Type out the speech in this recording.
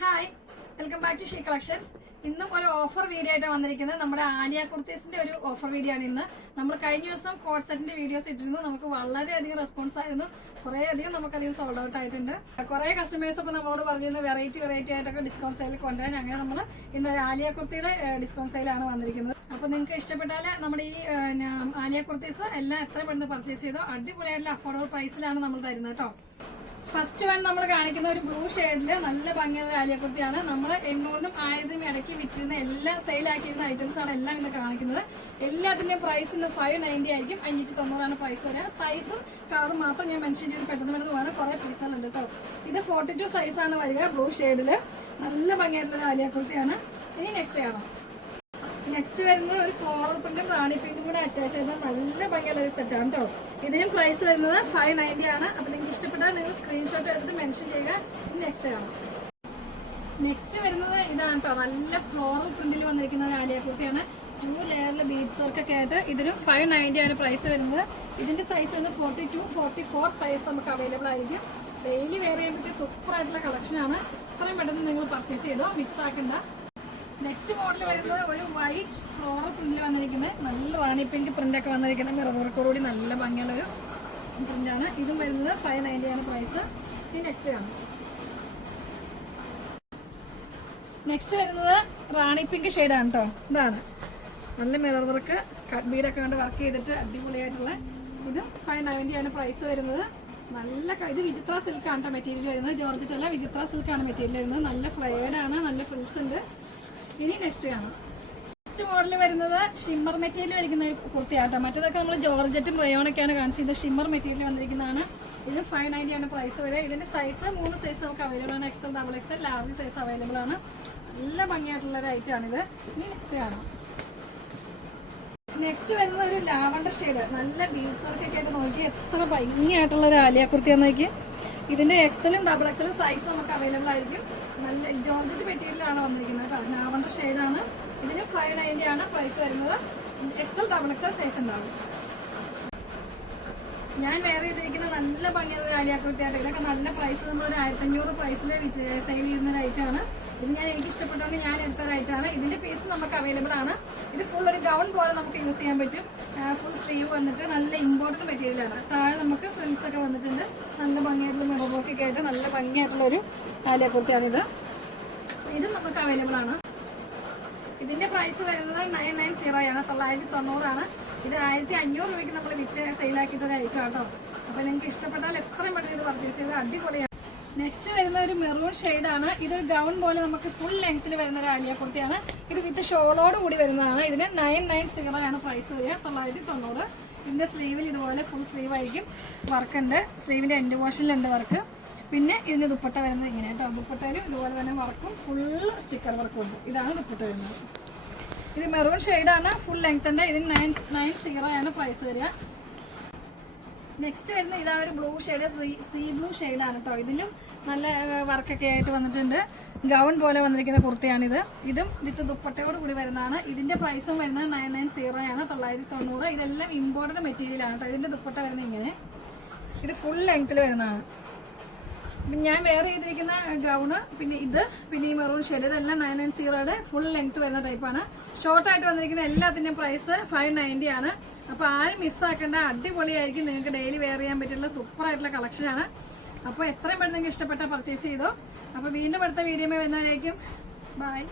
Hi, welcome back to she collections. ഇന്നും ഒരു offer video ആയിട്ട് വന്നിരിക്കുന്നത് നമ്മുടെ ആലിയ കുർത്തീസിന്റെ ഒരു ഓഫർ വീഡിയോ ആണ്. ഇന്ന് നമ്മൾ കഴിഞ്ഞ ദിവസം കോഡ് സെറ്റിന്റെ വീഡിയോസ് ഇട്ടിരുന്നു. നമുക്ക് വളരെയധികം റെസ്പോൺസ് ആയിരുന്നു. കുറേയധികം നമുക്കധികം സോൾഡ് ഔട്ട് ആയിട്ടുണ്ട്. കുറേ കസ്റ്റമേഴ്സ് ഒക്കെ നമ്മളോട് പറഞ്ഞിരുന്നു വെറൈറ്റി ആയിട്ടൊക്കെ ഡിസ്കൗണ്ട് സെയിൽ കൊണ്ടുവരാൻ. അങ്ങനെ നമ്മൾ ഇന്ന് ആലിയ കുർത്തിയുടെ ഡിസ്കൗണ്ട് സെയിലാണ് വന്നിരിക്കുന്നത്. അപ്പോൾ നിങ്ങൾക്ക് ഇഷ്ടപ്പെട്ടാൽ നമ്മുടെ ഈ ആലിയ കുർത്തീസ് എല്ലാം എത്ര പെട്ടെന്ന് പർച്ചേസ് ചെയ്തോ അടിപൊളിയായിട്ടുള്ള അഫോർഡബിൾ പ്രൈസിലാണ് നമ്മൾ തരുന്നത് കേട്ടോ. ഫസ്റ്റ് വൺ നമ്മൾ കാണിക്കുന്ന ഒരു ബ്ലൂ ഷെയ്ഡില് നല്ല ഭംഗിയുള്ള ആലിയ കുർത്തിയാണ്. നമ്മൾ 800-നും 1000-നും ഇടയ്ക്ക് വിറ്റിരുന്ന എല്ലാം സെയിലാക്കിയിരുന്ന ഐറ്റംസ് ആണ് എല്ലാം ഇന്ന് കാണിക്കുന്നത്. എല്ലാത്തിന്റെയും പ്രൈസ് ഇന്ന് 590 ആയിരിക്കും. 590 പ്രൈസ് വരിക. സൈസും കളറും മാത്രം ഞാൻ മെൻഷൻ ചെയ്ത് പെട്ടെന്ന് വേണം. കുറെ പീസുകളുണ്ട് കേട്ടോ. ഇത് 42 സൈസാണ് വരിക. ബ്ലൂ ഷെയ്ഡില് നല്ല ഭംഗിയായിട്ടുള്ള ആലിയ കുർത്തിയാണ്. ഇനി നെക്സ്റ്റ് കാണാം. നെക്സ്റ്റ് വരുന്നത് ഒരു ഫ്ലോറൽ പ്രിന്റും റാണി പിങ്കും കൂടെ അറ്റാച്ച് ചെയ്ത നല്ല ഭംഗിയുള്ള ഒരു സെറ്റാണ് കേട്ടോ. ഇതിനും പ്രൈസ് വരുന്നത് 590 ആണ്. അപ്പൊ നിങ്ങൾക്ക് ഇഷ്ടപ്പെട്ടാൽ നിങ്ങൾ സ്ക്രീൻഷോട്ട് എടുത്തിട്ട് മെൻഷൻ ചെയ്യുക. നെക്സ്റ്റ് കാണാം. നെക്സ്റ്റ് വരുന്നത് ഇതാണ് കേട്ടോ. നല്ല ഫ്ലോറൽ പ്രിന്റിൽ വന്നിരിക്കുന്ന ഒരു ആലിയ കുർത്തിയാണ്. 2 ലെയറിൽ ബീഡ്സ് വർക്കൊക്കെ ആയിട്ട് ഇതിനും 590 ആണ് പ്രൈസ് വരുന്നത്. ഇതിന്റെ സൈസ് വന്ന് 42, 44 സൈസ് നമുക്ക് അവൈലബിൾ ആയിരിക്കും. ഡെയിലി വെയർ ചെയ്യാൻ പറ്റിയ സൂപ്പർ ആയിട്ടുള്ള കളക്ഷൻ ആണ്. അത്രയും പെട്ടെന്ന് നിങ്ങൾ പർച്ചേസ് ചെയ്തോ, മിസ്സാക്കണ്ട. നെക്സ്റ്റ് മോഡൽ വരുന്നത് ഒരു വൈറ്റ് ഫ്ലോറൽ പ്രിന്റിൽ വന്നിരിക്കുന്നത് നല്ല റാണി പിങ്ക് പ്രിന്റ് ഒക്കെ വന്നിരിക്കുന്ന മിറർ വർക്കോടുകൂടി നല്ല ഭംഗിയുള്ള ഒരു പ്രിന്റാണ്. ഇതും വരുന്നത് 590 ആണ് പ്രൈസ്. ഇനി നെക്സ്റ്റ് കാണാം. നെക്സ്റ്റ് വരുന്നത് റാണി പിങ്ക് ഷെയ്ഡാണ് കേട്ടോ. ഇതാണ് നല്ല മിറർ വർക്ക് കട്ട് ബീഡൊക്കെ കൊണ്ട് വർക്ക് ചെയ്തിട്ട് അടിപൊളിയായിട്ടുള്ള ഇത് 590 ആണ് പ്രൈസ് വരുന്നത്. നല്ല ഇത് വിചിത്ര സിൽക്കാണ് കേട്ടോ മെറ്റീരിയൽ വരുന്നത്. ജോർജറ്റ് അല്ല, വിചിത്ര സിൽക്കാണ് മെറ്റീരിയൽ വരുന്നത്. നല്ല ഫ്ലെയർഡ് ആണ്, നല്ല ഫ്രിൽസ് ഉണ്ട്. ഇനി നെക്സ്റ്റ് കാണാം. നെക്സ്റ്റ് മോഡൽ വരുന്നത് ഷിമ്മർ മെറ്റീരിയൽ വരിക്കുന്ന ഒരു കുർത്തിയാട്ടോ. മറ്റേതൊക്കെ നമ്മൾ ജോർജറ്റും റയോണൊക്കെയാണ് കാണിച്ചത്. ഷിമ്മർ മെറ്റീരിയൽ വന്നിരിക്കുന്നതാണ്. ഇത് 590 ആണ് പ്രൈസ് വരെ. ഇതിന്റെ സൈസ് 3 സൈസ് നമുക്ക് അവൈലബിൾ ആണ്. XL, XXL, large size available ആണ്. നല്ല ഭംഗിയായിട്ടുള്ള ഒരു ഐറ്റമാണിത്. ഇനി നെക്സ്റ്റ് കാണാം. നെക്സ്റ്റ് വരുന്നത് ഒരു ലാവണ്ടർ ഷെയ്ഡ്. നല്ല ബീഡ്സ് വർക്കൊക്കെ ആയിട്ട് നോക്കി എത്ര ഭംഗിയായിട്ടുള്ള ഒരു ആലിയ കുർത്തിയാന്ന് നോക്കി. ഇതിന്റെ XL-ഉം XXL സൈസ് നമുക്ക് അവൈലബിൾ ആയിരിക്കും. നല്ല ജോർജറ്റ് മെറ്റീരിയലാണ് വന്നിരിക്കുന്നത് കേട്ടോ. ലാവണ്ടർ ഷെയ്ഡാണ്. ഇതിന് 590 ആണ് പ്രൈസ് വരുന്നത്. XL, XXL സൈസ് ഉണ്ടാവും. ഞാൻ വേറെ ചെയ്തിരിക്കുന്ന നല്ല ഭംഗിയുള്ള ആലിയ കുർത്തിയായിട്ട്. ഇതൊക്കെ നല്ല പ്രൈസ് നമ്മളൊരു 1500 പ്രൈസിൽ സെയിൽ ചെയ്യുന്ന ഒരു ഐറ്റമാണ്. ഇത് എനിക്ക് ഇഷ്ടപ്പെട്ടുകൊണ്ട് ഞാൻ എടുത്ത ഒരു ഐറ്റമാണ്. ഇതിന്റെ പീസ് നമുക്ക് അവൈലബിൾ ആണ്. ഇത് ഫുൾ ഒരു ഗൗൺ പോലെ നമുക്ക് യൂസ് ചെയ്യാൻ പറ്റും. ഫുൾ സ്ലീവ് വന്നിട്ട് നല്ല ഇമ്പോർട്ടൻറ്റ് മെറ്റീരിയലാണ്. താഴെ നമുക്ക് ഫ്രിൽസ് ഒക്കെ വന്നിട്ടുണ്ട്. നല്ല ഭംഗിയായിട്ടുള്ള മിറബോക്കൊക്കെ ആയിട്ട് നല്ല ഭംഗിയായിട്ടുള്ളൊരു ആലിയ കുർത്തിയാണിത്. ഇതും നമുക്ക് അവൈലബിൾ ആണ്. ഇതിന്റെ പ്രൈസ് വരുന്നത് 990 ആണ്. 990 ആണ്. ഇത് 1500 രൂപയ്ക്ക് നമ്മൾ വിറ്റ് സെയിലാക്കിയിട്ടൊരു ഐറ്റം കേട്ടോ. അപ്പോൾ നിങ്ങൾക്ക് ഇഷ്ടപ്പെട്ടാൽ എത്രയും പെട്ടെന്ന് ഇത് പർച്ചേസ് ചെയ്ത് അടിപൊളിയാണ്. നെക്സ്റ്റ് വരുന്ന ഒരു മെറൂൺ ഷെയ്ഡാണ്. ഇതൊരു ഗൗൺ പോലെ നമുക്ക് ഫുൾ ലെങ്ത്തിൽ വരുന്ന ഒരു ആലിയ കുർത്തിയാണ്. ഇത് വിത്ത് ഷോളോട് കൂടി വരുന്നതാണ്. ഇതിന് 990 ആണ് പ്രൈസ് വരിക. 990. ഇതിന്റെ സ്ലീവിൽ ഇതുപോലെ ഫുൾ സ്ലീവ് ആയിരിക്കും. വർക്ക് ഉണ്ട്. സ്ലീവിന്റെ എൻഡ് പോർഷനിലുണ്ട് വർക്ക്. പിന്നെ ഇതിന് ദുപ്പട്ട വരുന്നത് ഇങ്ങനെ കേട്ടോ. ദുപ്പട്ടയിലും ഇതുപോലെ തന്നെ വർക്കും ഫുൾ സ്റ്റിക്കർ വർക്കും ഉണ്ട്. ഇതാണ് ദുപ്പട്ട വരുന്നത്. ഇത് മെറൂൺ ഷെയ്ഡാണ്. ഫുൾ ലെങ്ത് ഉണ്ട്. ഇതിന് 990 ആണ് പ്രൈസ് വരിക. നെക്സ്റ്റ് വരുന്നത് ഇതാണ് ഒരു ബ്ലൂ ഷെയ്ഡ്. സീ ബ്ലൂ ഷെയ്ഡാണ് കേട്ടോ. ഇതിലും നല്ല വർക്കൊക്കെ ആയിട്ട് വന്നിട്ടുണ്ട്. ഗൗൺ പോലെ വന്നിരിക്കുന്ന കുർത്തിയാണിത്. ഇതും വിത്ത് ദുപ്പട്ടയോട് കൂടി വരുന്നതാണ്. ഇതിന്റെ പ്രൈസും വരുന്നത് 990 ആണ്. 990. ഇതെല്ലാം ഇമ്പോർട്ടൻറ്റ് മെറ്റീരിയലാണ് കേട്ടോ. ഇതിന്റെ ദുപ്പട്ട വരുന്നത് ഇങ്ങനെ. ഇത് ഫുൾ ലെങ്ത്തിൽ വരുന്നതാണ്. ഞാൻ വേറെ ചെയ്തിരിക്കുന്ന ഗൗണ്, പിന്നെ ഇത്, പിന്നെ ഈ മെറൂൺ ഷെയ്ഡ്, ഇതെല്ലാം 990 ഫുൾ ലെങ്ത് വരുന്ന ടൈപ്പാണ്. ഷോർട്ടായിട്ട് വന്നിരിക്കുന്ന എല്ലാത്തിൻ്റെയും പ്രൈസ് 590 ആണ്. അപ്പോൾ ആരും മിസ്സാക്കേണ്ട. അടിപൊളിയായിരിക്കും. നിങ്ങൾക്ക് ഡെയിലി വെയർ ചെയ്യാൻ പറ്റുള്ള സൂപ്പറായിട്ടുള്ള കളക്ഷനാണ്. അപ്പോൾ എത്രയും പെട്ടെന്ന് നിങ്ങൾക്ക് ഇഷ്ടപ്പെട്ട പർച്ചേസ് ചെയ്തോ. അപ്പോൾ വീണ്ടും അടുത്ത വീഡിയോ വരുന്നവരേക്കും ബൈ.